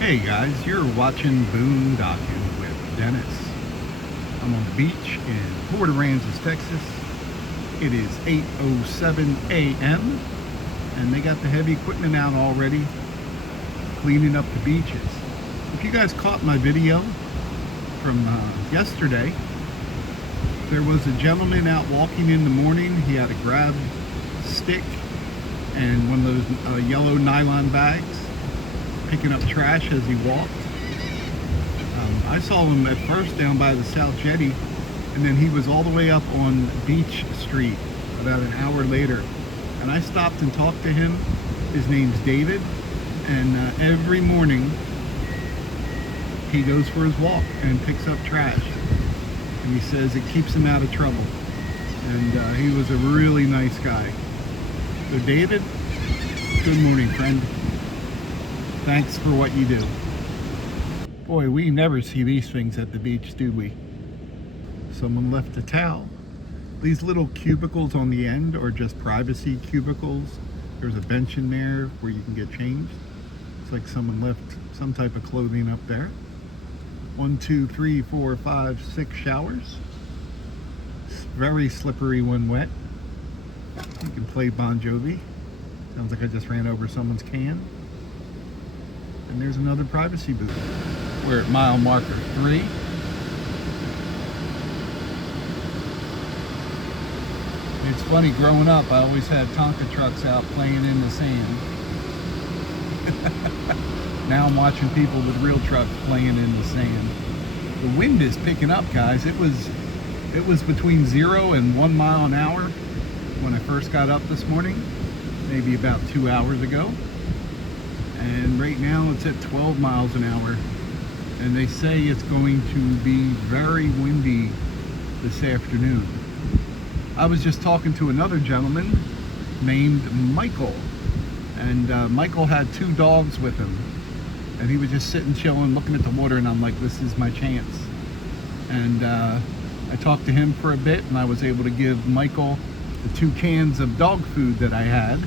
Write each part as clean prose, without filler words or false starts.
Hey guys, you're watching Boondocking with Dennis. I'm on the beach in Port Aransas, Texas. It is 8:07 a.m. and they got the heavy equipment out already, cleaning up the beaches. If you guys caught my video from yesterday, there was a gentleman out walking in the morning. He had a grab stick and one of those yellow nylon bags, picking up trash as he walked. I saw him at first down by the South Jetty, and then he was all the way up on Beach Street about an hour later. And I stopped and talked to him. His name's David, and every morning he goes for his walk and picks up trash. And he says it keeps him out of trouble. And he was a really nice guy. So David, good morning, friend. Thanks for what you do. Boy, we never see these things at the beach, do we? Someone left a towel. These little cubicles on the end are just privacy cubicles. There's a bench in there where you can get changed. It's like someone left some type of clothing up there. 1, 2, 3, 4, 5, 6 showers. It's very slippery when wet. You can play Bon Jovi. Sounds like I just ran over someone's can. And there's another privacy booth. We're at mile marker 3. It's funny, growing up, I always had Tonka trucks out playing in the sand. Now I'm watching people with real trucks playing in the sand. The wind is picking up, guys. It was between 0 and 1 mile an hour when I first got up this morning, maybe about 2 hours ago. And right now it's at 12 miles an hour. And they say it's going to be very windy this afternoon. I was just talking to another gentleman named Michael. And Michael had 2 dogs with him. And he was just sitting chilling, looking at the water, and I'm like, this is my chance. And I talked to him for a bit, and I was able to give Michael the 2 cans of dog food that I had.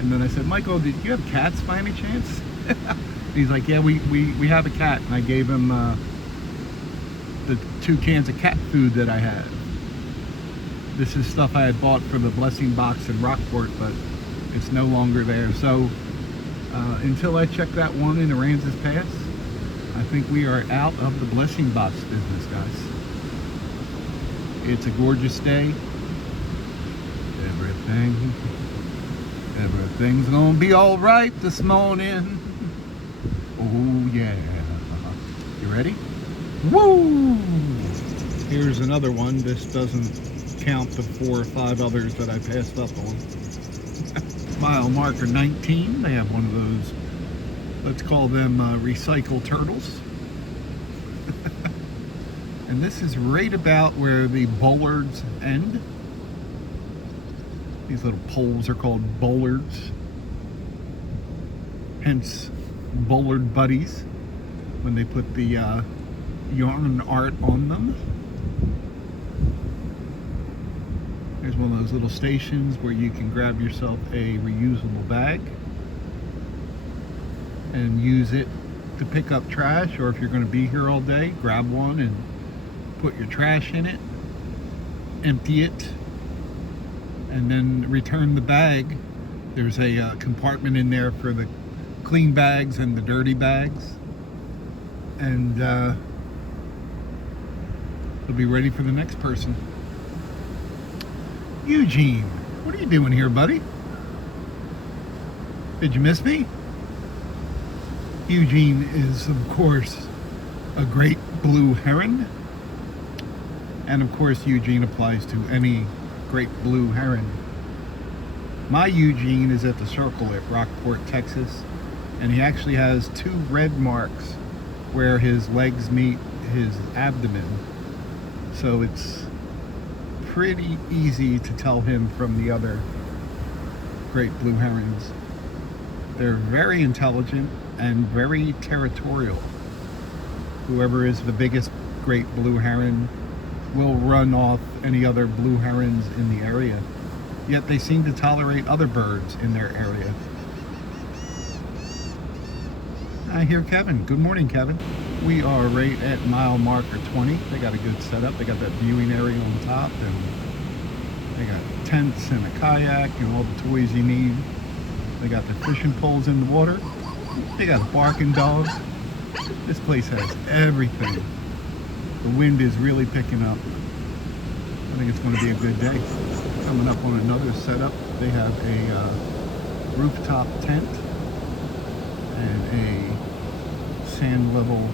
And then I said, Michael, did you have cats by any chance? He's like, yeah, we have a cat. And I gave him the 2 cans of cat food that I had. This is stuff I had bought for the Blessing Box in Rockport, but it's no longer there. So until I check that one in Aransas Pass, I think we are out of the Blessing Box business, guys. It's a gorgeous day. Everything's gonna be all right this morning. Oh yeah. You ready? Woo! Here's another one. This doesn't count the 4 or 5 others that I passed up on. Mile marker 19. They have one of those, let's call them recycle turtles. And this is right about where the bollards end. These little poles are called bollards, hence bollard buddies when they put the yarn art on them. There's one of those little stations where you can grab yourself a reusable bag and use it to pick up trash, or if you're going to be here all day, grab one and put your trash in it, empty it, and then return the bag. There's a compartment in there for the clean bags and the dirty bags. And they'll be ready for the next person. Eugene, what are you doing here, buddy? Did you miss me? Eugene is, of course, a great blue heron. And of course, Eugene applies to any great blue heron. My Eugene is at the Circle at Rockport, Texas, and he actually has 2 red marks where his legs meet his abdomen. So it's pretty easy to tell him from the other great blue herons. They're very intelligent and very territorial. Whoever is the biggest great blue heron will run off any other blue herons in the area. Yet they seem to tolerate other birds in their area. I hear Kevin. Good morning, Kevin. We are right at mile marker 20. They got a good setup. They got that viewing area on top, and they got tents and a kayak and all the toys you need. They got the fishing poles in the water. They got a barking dog. This place has everything. The wind is really picking up. I think it's going to be a good day. Coming up on another setup, they have a rooftop tent and a sand level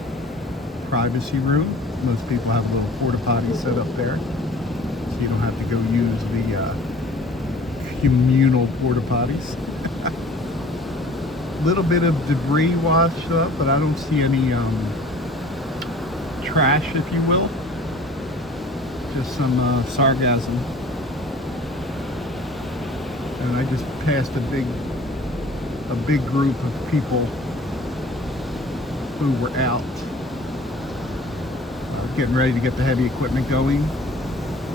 privacy room. Most people have a little porta potty set up there, so you don't have to go use the communal porta potties. A little bit of debris washed up, but I don't see any trash, if you will. Just some sargassum. And I just passed a big group of people who were out getting ready to get the heavy equipment going,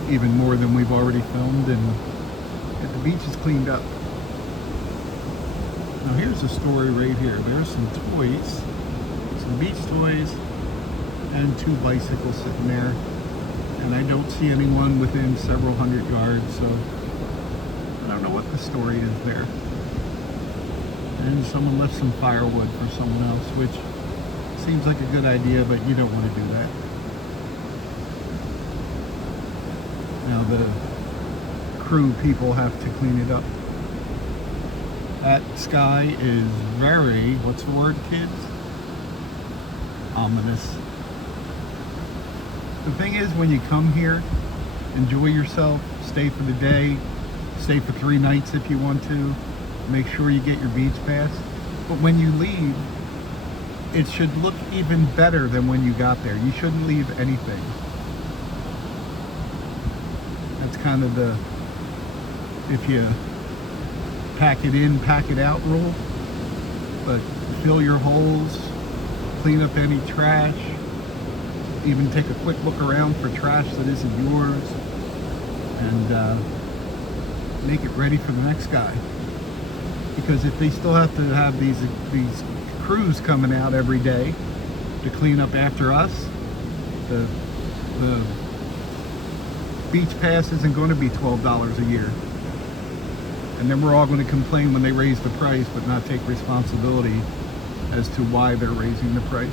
even more than we've already filmed, and the beach is cleaned up. Now here's a story right here. There's some toys, some beach toys, and 2 bicycles sitting there. And I don't see anyone within several hundred yards, so I don't know what the story is there. And someone left some firewood for someone else, which seems like a good idea, but you don't want to do that. Now the crew people have to clean it up. That sky is very, what's the word, kids? Ominous. The thing is, when you come here, enjoy yourself, stay for the day, stay for 3 nights if you want to, make sure you get your beach pass. But when you leave, it should look even better than when you got there. You shouldn't leave anything. That's kind of the, if you pack it in, pack it out rule. But fill your holes, clean up any trash, even take a quick look around for trash that isn't yours, and make it ready for the next guy. Because if they still have to have these crews coming out every day to clean up after us, the beach pass isn't going to be $12 a year. And then we're all going to complain when they raise the price, but not take responsibility as to why they're raising the price.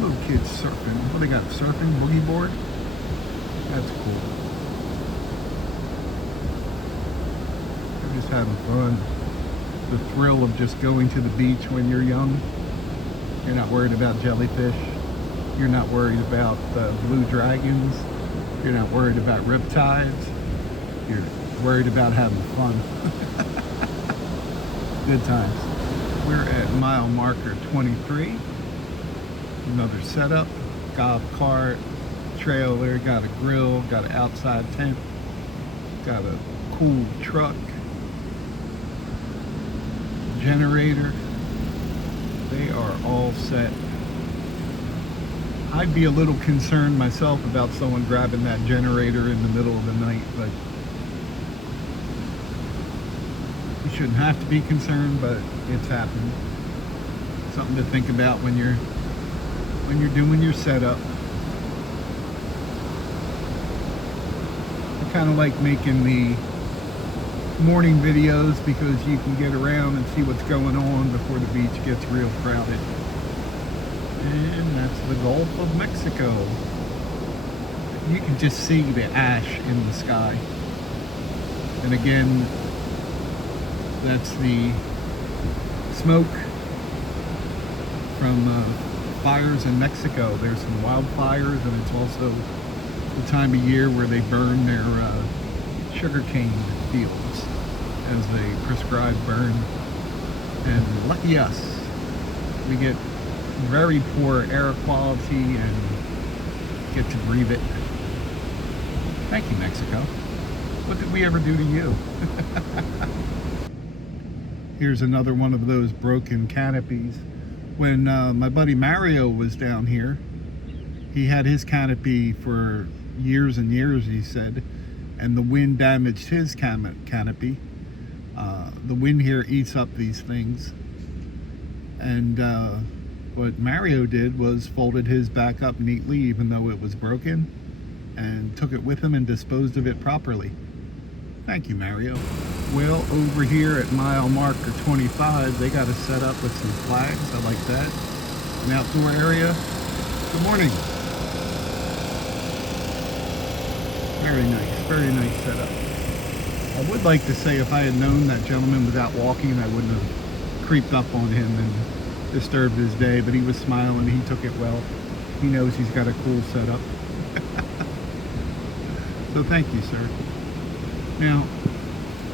Little kids surfing. What they got? Surfing? Boogie board? That's cool. They're just having fun. The thrill of just going to the beach when you're young. You're not worried about jellyfish. You're not worried about blue dragons. You're not worried about riptides. You're worried about having fun. Good times. We're at mile marker 23. Another setup. Golf cart, trailer, got a grill, got an outside tent, got a cool truck, generator. They are all set. I'd be a little concerned myself about someone grabbing that generator in the middle of the night, but you shouldn't have to be concerned, but it's happened. Something to think about when you're doing your setup. I kind of like making the morning videos because you can get around and see what's going on before the beach gets real crowded. And that's the Gulf of Mexico. You can just see the ash in the sky. And again, that's the smoke from fires in Mexico. There's some wildfires, and it's also the time of year where they burn their sugarcane fields as they prescribe burn. And lucky us, we get very poor air quality and get to breathe it. Thank you, Mexico. What did we ever do to you? Here's another one of those broken canopies. When my buddy Mario was down here, he had his canopy for years and years, he said, and the wind damaged his canopy. The wind here eats up these things, And what Mario did was folded his back up neatly, even though it was broken, and took it with him and disposed of it properly. Thank you, Mario. Well, over here at mile marker 25, they got us set up with some flags. I like that. An outdoor area. Good morning. Very nice setup. I would like to say if I had known that gentleman was out walking, I wouldn't have creeped up on him and disturbed his day, but he was smiling. He took it well. He knows he's got a cool setup. So thank you, sir. Now,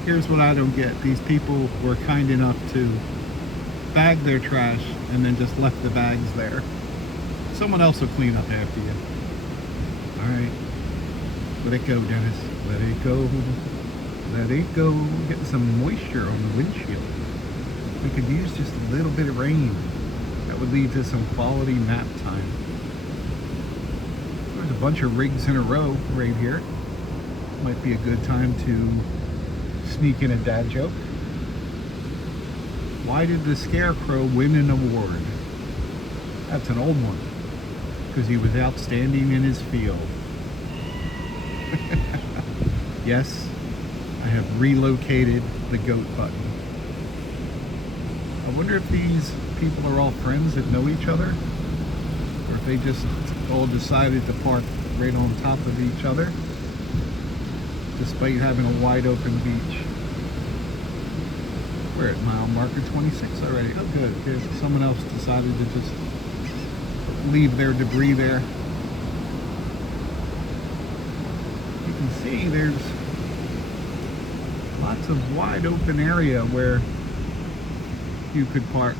here's what I don't get. These people were kind enough to bag their trash and then just left the bags there. Someone else will clean up after you. All right. Let it go, Dennis. Let it go. Let it go. Getting some moisture on the windshield. We could use just a little bit of rain. That would lead to some quality nap time. There's a bunch of rigs in a row right here. Might be a good time to sneak in a dad joke. Why did the Scarecrow win an award? That's an old one. Because he was outstanding in his field. Yes, I have relocated the goat button. I wonder if these people are all friends that know each other, or if they just all decided to park right on top of each other, despite having a wide open beach. We're at mile marker 26 already. Oh, good. Someone else decided to just leave their debris there. You can see there's lots of wide open area where you could park.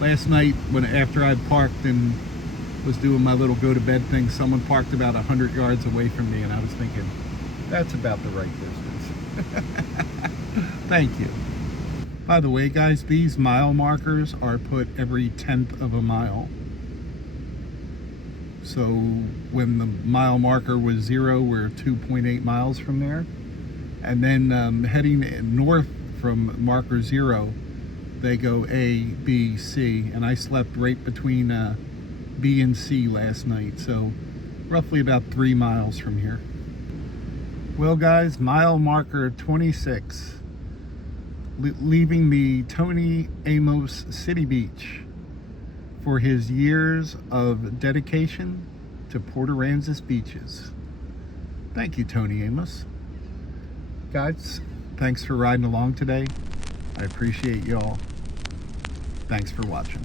Last night, after I'd parked and was doing my little go to bed thing, someone parked about 100 yards away from me, and I was thinking, that's about the right distance. Thank you. By the way, guys, these mile markers are put every 10th of a mile. So when the mile marker was 0, we're 2.8 miles from there. And then heading north from marker 0, they go A, B, C. And I slept right between B and C last night. So roughly about 3 miles from here. Well, guys, mile marker 26. Leaving the Tony Amos City Beach for his years of dedication to Port Aransas beaches. Thank you, Tony Amos. Guys, thanks for riding along today. I appreciate y'all. Thanks for watching.